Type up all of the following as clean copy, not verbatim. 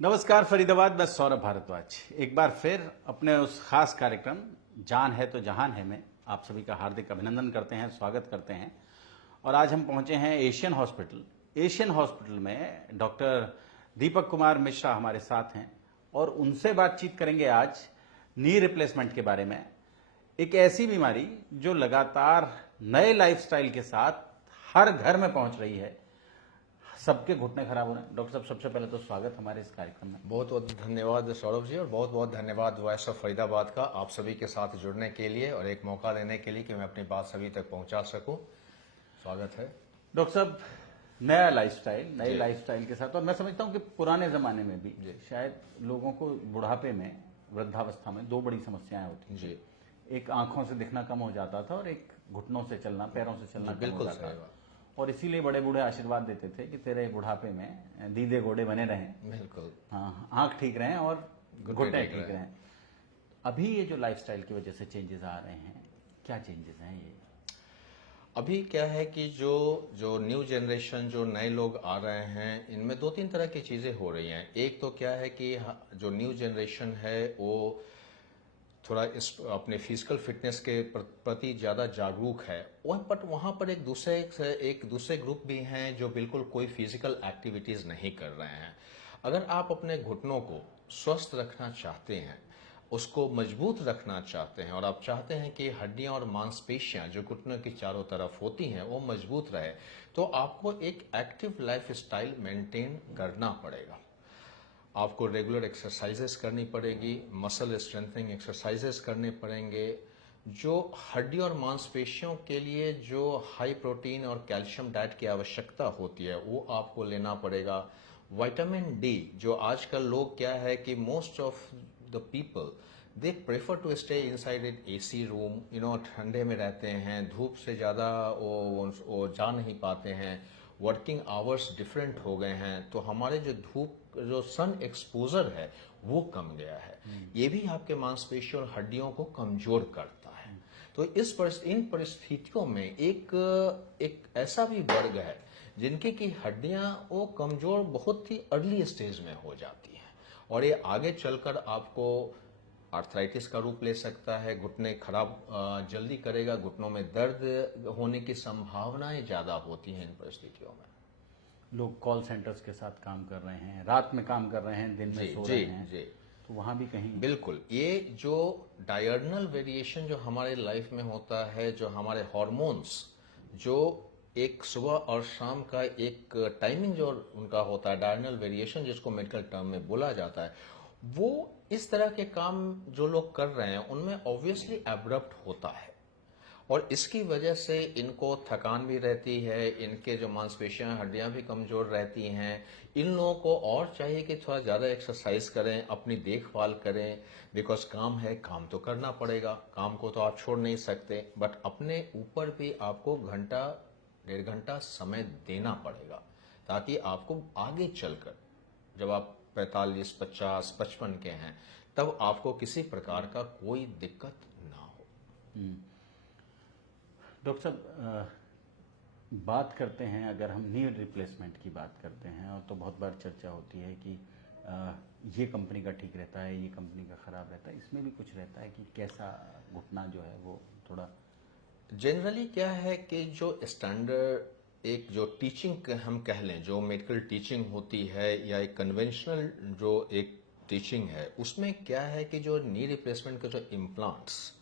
नमस्कार फरीदाबाद, मैं सौरभ भारद्वाज एक बार फिर अपने उस खास कार्यक्रम जान है तो जहान है में आप सभी का हार्दिक अभिनंदन करते हैं, स्वागत करते हैं। और आज हम पहुंचे हैं एशियन हॉस्पिटल। एशियन हॉस्पिटल में डॉक्टर दीपक कुमार मिश्रा हमारे साथ हैं और उनसे बातचीत करेंगे आज नी रिप्लेसमेंट के बारे में। एक ऐसी बीमारी जो लगातार नए लाइफस्टाइल के साथ हर घर में पहुंच रही है, सबके घुटने खराब हो रहे हैं। डॉक्टर साहब, सबसे पहले तो स्वागत हमारे इस कार्यक्रम में। बहुत बहुत धन्यवाद सौरभ जी, और बहुत बहुत धन्यवाद वॉइस ऑफ फरीदाबाद का आप सभी के साथ जुड़ने के लिए और एक मौका देने के लिए कि मैं अपनी बात सभी तक पहुंचा सकूं। स्वागत है डॉक्टर साहब, नया लाइफस्टाइल, नए लाइफस्टाइल के साथ, और मैं समझता हूं कि पुराने जमाने में भी शायद लोगों को बुढ़ापे में, वृद्धावस्था में दो बड़ी समस्याएं होती जी। एक आंखों से दिखना कम हो जाता था और एक घुटनों से चलना, पैरों से चलना कम हो बिल्कुल जाता सही था। बात। और इसीलिए बड़े बूढ़े आशीर्वाद देते थे कि तेरे बुढ़ापे में दीदे घोड़े बने रहें, बिल्कुल। हाँ, आंख ठीक रहें और घुटने ठीक रहें। रहें। अभी ये जो लाइफस्टाइल की वजह से चेंजेस आ रहे हैं, क्या चेंजेस हैं ये? अभी क्या है कि जो न्यू जनरेशन, जो नए लोग आ रहे हैं, इनमें दो तीन तरह की चीजें हो रही हैं। एक तो क्या है कि जो न्यू जनरेशन है वो थोड़ा इस अपने फिजिकल फिटनेस के प्रति ज़्यादा जागरूक है। बट वहाँ पर एक दूसरे ग्रुप भी हैं जो बिल्कुल कोई फिजिकल एक्टिविटीज़ नहीं कर रहे हैं। अगर आप अपने घुटनों को स्वस्थ रखना चाहते हैं, उसको मजबूत रखना चाहते हैं, और आप चाहते हैं कि हड्डियां और मांसपेशियां जो घुटनों की चारों तरफ होती हैं वो मजबूत रहे, तो आपको एक एक्टिव लाइफ स्टाइल मेंटेन करना पड़ेगा। आपको रेगुलर एक्सरसाइजेस करनी पड़ेगी, मसल स्ट्रेंथनिंग एक्सरसाइजेस करने पड़ेंगे। जो हड्डी और मांसपेशियों के लिए जो हाई प्रोटीन और कैल्शियम डाइट की आवश्यकता होती है वो आपको लेना पड़ेगा। विटामिन डी, जो आजकल लोग क्या है कि most of the people they prefer to stay inside an AC room, ठंडे में रहते हैं, धूप से ज़्यादा वो जा नहीं पाते हैं, वर्किंग आवर्स डिफरेंट हो गए हैं, तो हमारे जो सन एक्सपोजर है वो कम गया है। ये भी आपके मांसपेशियों और हड्डियों को कमजोर करता है। तो इन परिस्थितियों में एक ऐसा भी वर्ग है जिनकी की हड्डियां वो कमजोर बहुत ही अर्ली स्टेज में हो जाती हैं, और ये आगे चलकर आपको आर्थराइटिस का रूप ले सकता है। घुटने खराब जल्दी करेगा, घुटनों में दर्द होने की संभावनाएं ज्यादा होती हैं इन परिस्थितियों में। लोग कॉल सेंटर्स के साथ काम कर रहे हैं, रात में काम कर रहे हैं, दिन में सो रहे हैं, तो वहां भी कहीं बिल्कुल ये जो डायर्नल वेरिएशन जो हमारे लाइफ में होता है, जो हमारे हार्मोन्स जो एक सुबह और शाम का एक टाइमिंग जो उनका होता है, डायर्नल वेरिएशन जिसको मेडिकल टर्म में बोला जाता है, वो इस तरह के काम जो लोग कर रहे हैं उनमें ऑब्वियसली एब्रप्ट होता है, और इसकी वजह से इनको थकान भी रहती है, इनके जो मांसपेशियां हड्डियां भी कमजोर रहती हैं। इन लोगों को और चाहिए कि थोड़ा ज़्यादा एक्सरसाइज करें, अपनी देखभाल करें, बिकॉज काम है, काम तो करना पड़ेगा, काम को तो आप छोड़ नहीं सकते, बट अपने ऊपर भी आपको घंटा 1.5 घंटा समय देना पड़ेगा, ताकि आपको आगे चलकर जब आप 45, 50, 55 के हैं तब आपको किसी प्रकार का कोई दिक्कत ना हो। डॉक्टर साहब, बात करते हैं, अगर हम नी रिप्लेसमेंट की बात करते हैं, और तो बहुत बार चर्चा होती है कि ये कंपनी का ठीक रहता है, ये कंपनी का खराब रहता है। इसमें भी कुछ रहता है कि कैसा घुटना जो है वो थोड़ा जनरली क्या है कि जो स्टैंडर्ड एक जो टीचिंग हम कह लें, जो मेडिकल टीचिंग होती है या एक कन्वेंशनल जो एक टीचिंग है, उसमें क्या है कि जो नी रिप्लेसमेंट के जो इम्प्लांट्स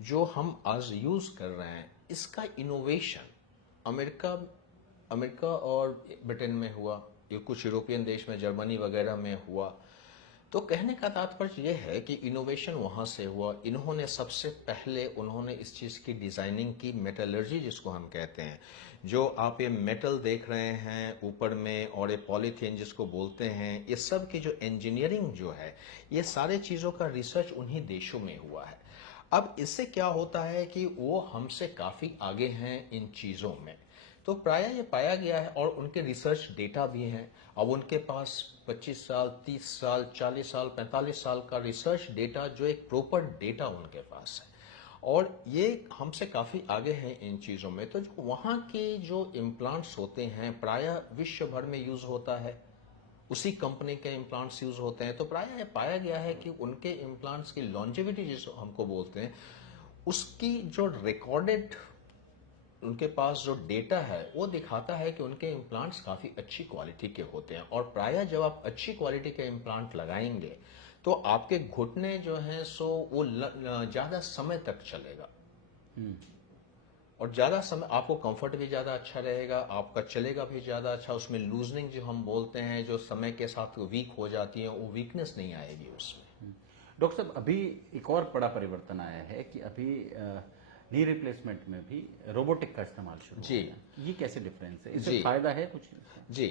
जो हम आज यूज कर रहे हैं, इसका इनोवेशन अमेरिका और ब्रिटेन में हुआ, ये कुछ यूरोपियन देश में, जर्मनी वगैरह में हुआ। तो कहने का तात्पर्य यह है कि इनोवेशन वहां से हुआ। इन्होंने सबसे पहले उन्होंने इस चीज की डिजाइनिंग की, मेटलर्जी जिसको हम कहते हैं, जो आप ये मेटल देख रहे हैं ऊपर में और ये पॉलीथीन जिसको बोलते हैं, ये सब की जो इंजीनियरिंग जो है, ये सारे चीजों का रिसर्च उन्हीं देशों में हुआ है। अब इससे क्या होता है कि वो हमसे काफी आगे हैं इन चीजों में, तो प्राय ये पाया गया है, और उनके रिसर्च डेटा भी हैं। अब उनके पास 25 साल, 30 साल, 40 साल, 45 साल का रिसर्च डेटा, जो एक प्रॉपर डेटा उनके पास है, और ये हमसे काफी आगे हैं इन चीजों में। तो जो वहां के जो इम्प्लांट्स होते हैं प्राय विश्व भर में यूज होता है, उसी कंपनी के इम्प्लांट्स यूज होते हैं। तो प्रायः पाया गया है कि उनके इम्प्लांट्स की लॉन्जेविटी जिसको हमको बोलते हैं, उसकी जो रिकॉर्डेड उनके पास जो डेटा है वो दिखाता है कि उनके इम्प्लांट्स काफी अच्छी क्वालिटी के होते हैं। और प्रायः जब आप अच्छी क्वालिटी के इम्प्लांट लगाएंगे तो आपके घुटने जो हैं सो वो ज्यादा समय तक चलेगा, और ज्यादा समय आपको कंफर्ट भी ज्यादा अच्छा रहेगा, आपका चलेगा भी ज्यादा अच्छा। उसमें लूजनिंग जो हम बोलते हैं, जो समय के साथ वीक हो जाती है, वो वीकनेस नहीं आएगी उसमें। डॉक्टर साहब, अभी एक और बड़ा परिवर्तन आया है कि अभी नी रिप्लेसमेंट में भी रोबोटिक का इस्तेमाल शुरू हो जी। गया है। ये कैसे डिफरेंस है, इससे जी। फायदा है कुछ? जी,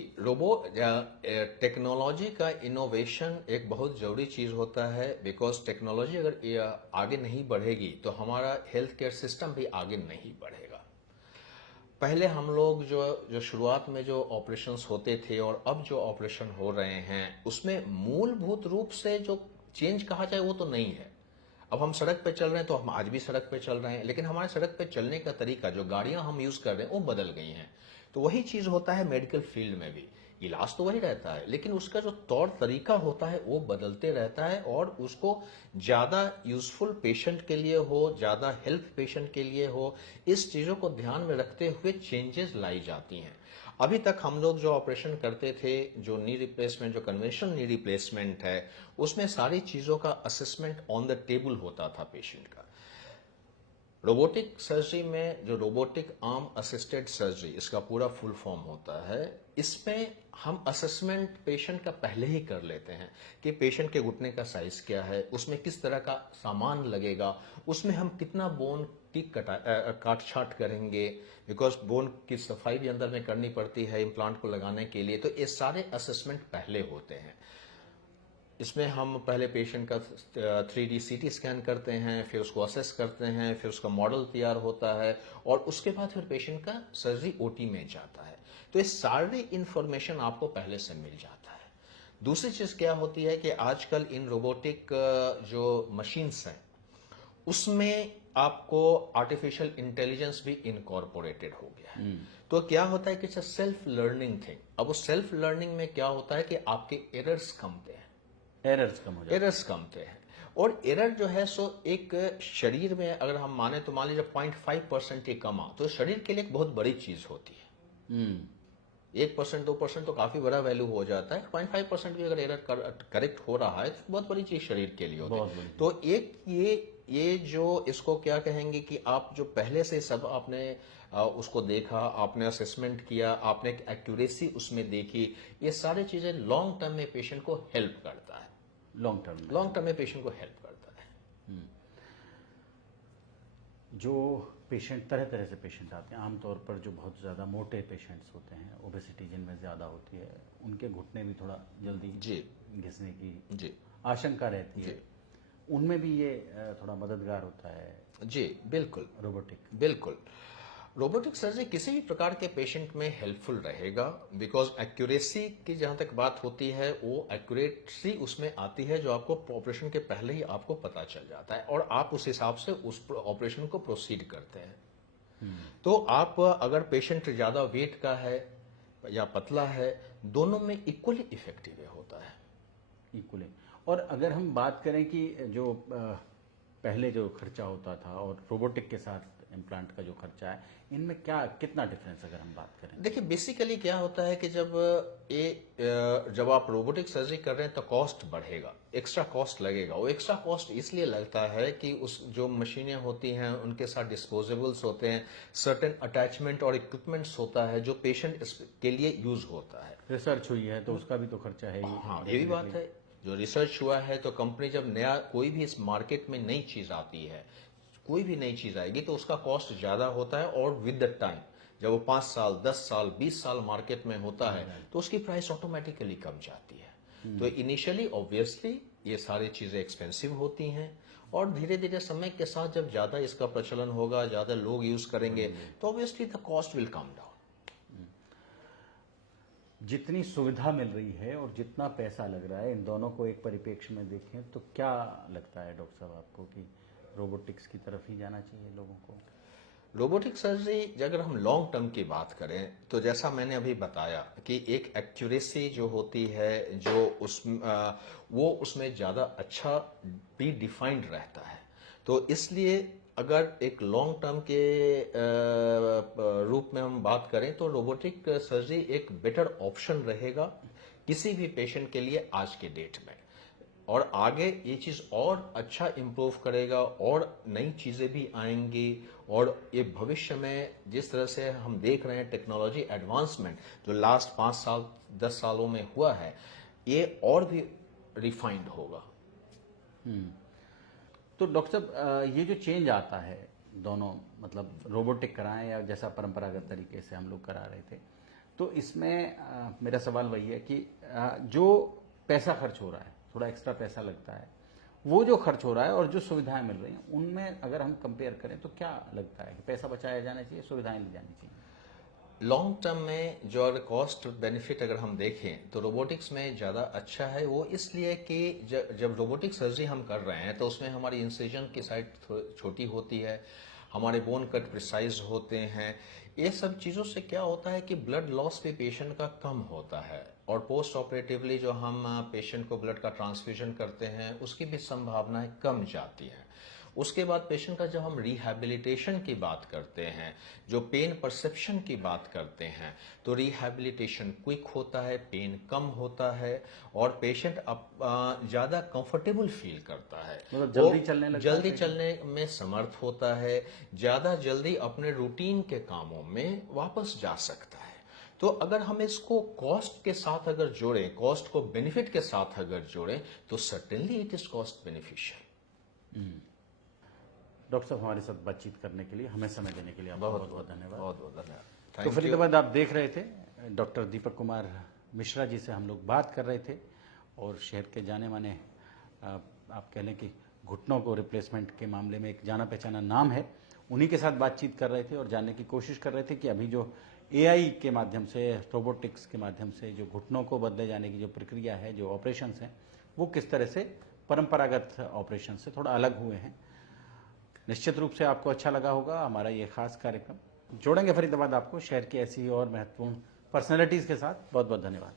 टेक्नोलॉजी का इनोवेशन एक बहुत जरूरी चीज होता है, बिकॉज टेक्नोलॉजी अगर आगे नहीं बढ़ेगी तो हमारा हेल्थ केयर सिस्टम भी आगे नहीं बढ़ेगा। पहले हम लोग जो शुरुआत में जो ऑपरेशंस होते थे और अब जो ऑपरेशन हो रहे हैं, उसमें मूलभूत रूप से जो चेंज कहा जाए वो तो नहीं है। अब हम सड़क पे चल रहे हैं तो हम आज भी सड़क पे चल रहे हैं, लेकिन हमारे सड़क पे चलने का तरीका, जो गाड़ियां हम यूज कर रहे हैं वो बदल गई हैं। तो वही चीज होता है मेडिकल फील्ड में भी। इलाज तो वही रहता है, लेकिन उसका जो तौर तरीका होता है वो बदलते रहता है, और उसको ज्यादा यूजफुल पेशेंट के लिए हो, ज्यादा हेल्थ पेशेंट के लिए हो, इस चीजों को ध्यान में रखते हुए चेंजेस लाई जाती हैं। अभी तक हम लोग जो ऑपरेशन करते थे, जो नी रिप्लेसमेंट, जो कन्वेंशनल नी रिप्लेसमेंट है, उसमें सारी चीजों का असेसमेंट ऑन द टेबल होता था पेशेंट का। रोबोटिक सर्जरी में जो रोबोटिक आर्म असिस्टेड सर्जरी, इसका पूरा फुल फॉर्म होता है, इसमें हम असेसमेंट पेशेंट का पहले ही कर लेते हैं कि पेशेंट के घुटने का साइज क्या है, उसमें किस तरह का सामान लगेगा, उसमें हम कितना बोन की काट छाट करेंगे, बिकॉज बोन की सफाई भी अंदर में करनी पड़ती है इम्प्लांट को लगाने के लिए। तो ये सारे असेसमेंट पहले होते हैं। इसमें हम पहले पेशेंट का 3D CT स्कैन करते हैं, फिर उसको असेस करते हैं, फिर उसका मॉडल तैयार होता है, और उसके बाद फिर पेशेंट का सर्जरी OT में जाता है। तो ये सारी इंफॉर्मेशन आपको पहले से मिल जाता है। दूसरी चीज क्या होती है कि आजकल इन रोबोटिक जो मशीन्स हैं उसमें आपको आर्टिफिशियल इंटेलिजेंस भी इनकॉर्पोरेटेड हो गया है। तो क्या होता है कि इट्स सेल्फ लर्निंग थिंग। अब वो सेल्फ लर्निंग में क्या होता है कि आपके एरर्स कमते हैं, एरर्स कम हो जाते एरर्स कमते हैं। और एरर जो है सो एक शरीर में अगर हम माने तो मान लीजिए 0.5% ही कमा, तो शरीर के लिए एक बहुत बड़ी चीज होती है। 1% 2% तो काफी बड़ा वैल्यू हो जाता है, 0.5% भी अगर एरर करेक्ट हो रहा है तो बहुत बड़ी चीज शरीर के लिए होती बहुत है। बड़ी तो एक ये जो इसको क्या कहेंगे कि आप जो पहले से सब आपने उसको देखा, आपने असेसमेंट किया, आपने एक्यूरेसी उसमें देखी, ये सारी चीजें लॉन्ग टर्म में पेशेंट को हेल्प करता है। लॉन्ग टर्म में। लॉन्ग टर्म में पेशेंट को हेल्प करता है। जो पेशेंट, तरह तरह से पेशेंट आते हैं, आमतौर पर जो बहुत ज़्यादा मोटे पेशेंट्स होते हैं, ओबेसिटी जिनमें ज़्यादा होती है, उनके घुटने भी थोड़ा जल्दी जी घिसने की जी आशंका रहती है। उनमें भी ये थोड़ा मददगार होता है जी, बिल्कुल रोबोटिक। बिल्कुल। रोबोटिक सर्जरी किसी भी प्रकार के पेशेंट में हेल्पफुल रहेगा, बिकॉज एक्यूरेसी की जहां तक बात होती है, वो एक्यूरेसी उसमें आती है जो आपको ऑपरेशन के पहले ही आपको पता चल जाता है, और आप उस हिसाब से उस ऑपरेशन को प्रोसीड करते हैं। तो आप अगर पेशेंट ज्यादा वेट का है या पतला है, दोनों में इक्वली इफेक्टिव होता है। इक्वली। और अगर हम बात करें कि जो पहले जो खर्चा होता था और रोबोटिक के साथ इम्प्लांट का जो खर्चा है, इनमें क्या कितना डिफरेंस अगर हम बात करें? देखिए, बेसिकली क्या होता है कि जब आप रोबोटिक सर्जरी कर रहे हैं तो कॉस्ट बढ़ेगा, एक्स्ट्रा कॉस्ट लगेगा। वो एक्स्ट्रा कॉस्ट इसलिए लगता है कि उस जो मशीनें होती हैं उनके साथ डिस्पोजेबल्स होते हैं, सर्टेन अटैचमेंट और इक्विपमेंट्स होता है जो पेशेंट के लिए यूज होता है। रिसर्च हुई है तो उसका भी तो खर्चा है ही। हाँ, ये भी बात है। जो रिसर्च हुआ है तो कंपनी जब नया कोई भी इस मार्केट में नई चीज आती है, कोई भी नई चीज आएगी तो उसका कॉस्ट ज्यादा होता है, और विद द टाइम जब वो 5 साल 10 साल 20 साल मार्केट में होता है तो उसकी प्राइस ऑटोमेटिकली कम जाती है। तो इनिशियली ऑब्वियसली ये सारी चीजें एक्सपेंसिव होती हैं, और धीरे धीरे समय के साथ जब ज्यादा इसका प्रचलन होगा, ज्यादा लोग यूज करेंगे, तो obviously the cost will come down. जितनी सुविधा मिल रही है और जितना पैसा लग रहा है, इन दोनों को एक परिप्रेक्ष्य में देखें तो क्या लगता है डॉक्टर साहब आपको कि रोबोटिक्स की तरफ ही जाना चाहिए लोगों को? रोबोटिक सर्जरी अगर हम लॉन्ग टर्म की बात करें तो जैसा मैंने अभी बताया कि एक एक्यूरेसी जो होती है जो वो उसमें ज़्यादा अच्छा भी डिफाइंड रहता है। तो इसलिए अगर एक लॉन्ग टर्म के रूप में हम बात करें तो रोबोटिक सर्जरी एक बेटर ऑप्शन रहेगा किसी भी पेशेंट के लिए आज के डेट में। और आगे ये चीज और अच्छा इम्प्रूव करेगा और नई चीजें भी आएंगी। और ये भविष्य में जिस तरह से हम देख रहे हैं टेक्नोलॉजी एडवांसमेंट जो लास्ट 5 साल 10 सालों में हुआ है, ये और भी रिफाइंड होगा। तो डॉक्टर साहब ये जो चेंज आता है दोनों, मतलब रोबोटिक कराएं या जैसा परंपरागत तरीके से हम लोग करा रहे थे, तो इसमें मेरा सवाल वही है कि जो पैसा खर्च हो रहा है, थोड़ा एक्स्ट्रा पैसा लगता है, वो जो खर्च हो रहा है और जो सुविधाएं मिल रही हैं उनमें अगर हम कंपेयर करें तो क्या लगता है कि पैसा बचाया जाना चाहिए, सुविधाएं ली जानी चाहिए? लॉन्ग टर्म में जो अगर कॉस्ट बेनिफिट अगर हम देखें तो रोबोटिक्स में ज़्यादा अच्छा है। वो इसलिए कि जब रोबोटिक सर्जरी हम कर रहे हैं तो उसमें हमारी इंसिजन की साइड छोटी होती है, हमारे बोन कट प्रिसाइज होते हैं। ये सब चीज़ों से क्या होता है कि ब्लड लॉस भी पेशेंट का कम होता है और पोस्ट ऑपरेटिवली जो हम पेशेंट को ब्लड का ट्रांसफ्यूजन करते हैं उसकी भी संभावनाएं कम जाती हैं। उसके बाद पेशेंट का जब हम रिहैबिलिटेशन की बात करते हैं, जो पेन परसेप्शन की बात करते हैं, तो रिहैबिलिटेशन क्विक होता है, पेन कम होता है और पेशेंट अब ज़्यादा कंफर्टेबल फील करता है। मतलब जल्दी चलने लगता है, जल्दी चलने में समर्थ होता है, ज़्यादा जल्दी अपने रूटीन के कामों में वापस जा सकता है। तो अगर हम इसको कॉस्ट के साथ अगर जोड़ें, कॉस्ट को बेनिफिट के साथ अगर जोड़ें, तो certainly it is cost beneficial. Doctor साहब हमारे साथ बातचीत करने के लिए, हमें समय देने के लिए आपका बहुत बहुत धन्यवाद। बहुत बहुत धन्यवाद। तो Thank you. फरीदाबाद आप देख रहे थे, डॉक्टर दीपक कुमार मिश्रा जी से हम लोग बात कर रहे थे और शहर के जाने माने आप कह लें कि घुटनों को रिप्लेसमेंट के मामले में एक जाना पहचाना नाम है, उन्हीं के साथ बातचीत कर रहे थे और जानने की कोशिश कर रहे थे कि अभी जो एआई के माध्यम से, रोबोटिक्स के माध्यम से जो घुटनों को बदले जाने की जो प्रक्रिया है, जो ऑपरेशंस हैं, वो किस तरह से परंपरागत ऑपरेशन से थोड़ा अलग हुए हैं। निश्चित रूप से आपको अच्छा लगा होगा हमारा ये खास कार्यक्रम। जोड़ेंगे फरीदाबाद आपको शहर की ऐसी और महत्वपूर्ण पर्सनैलिटीज़ के साथ। बहुत बहुत धन्यवाद।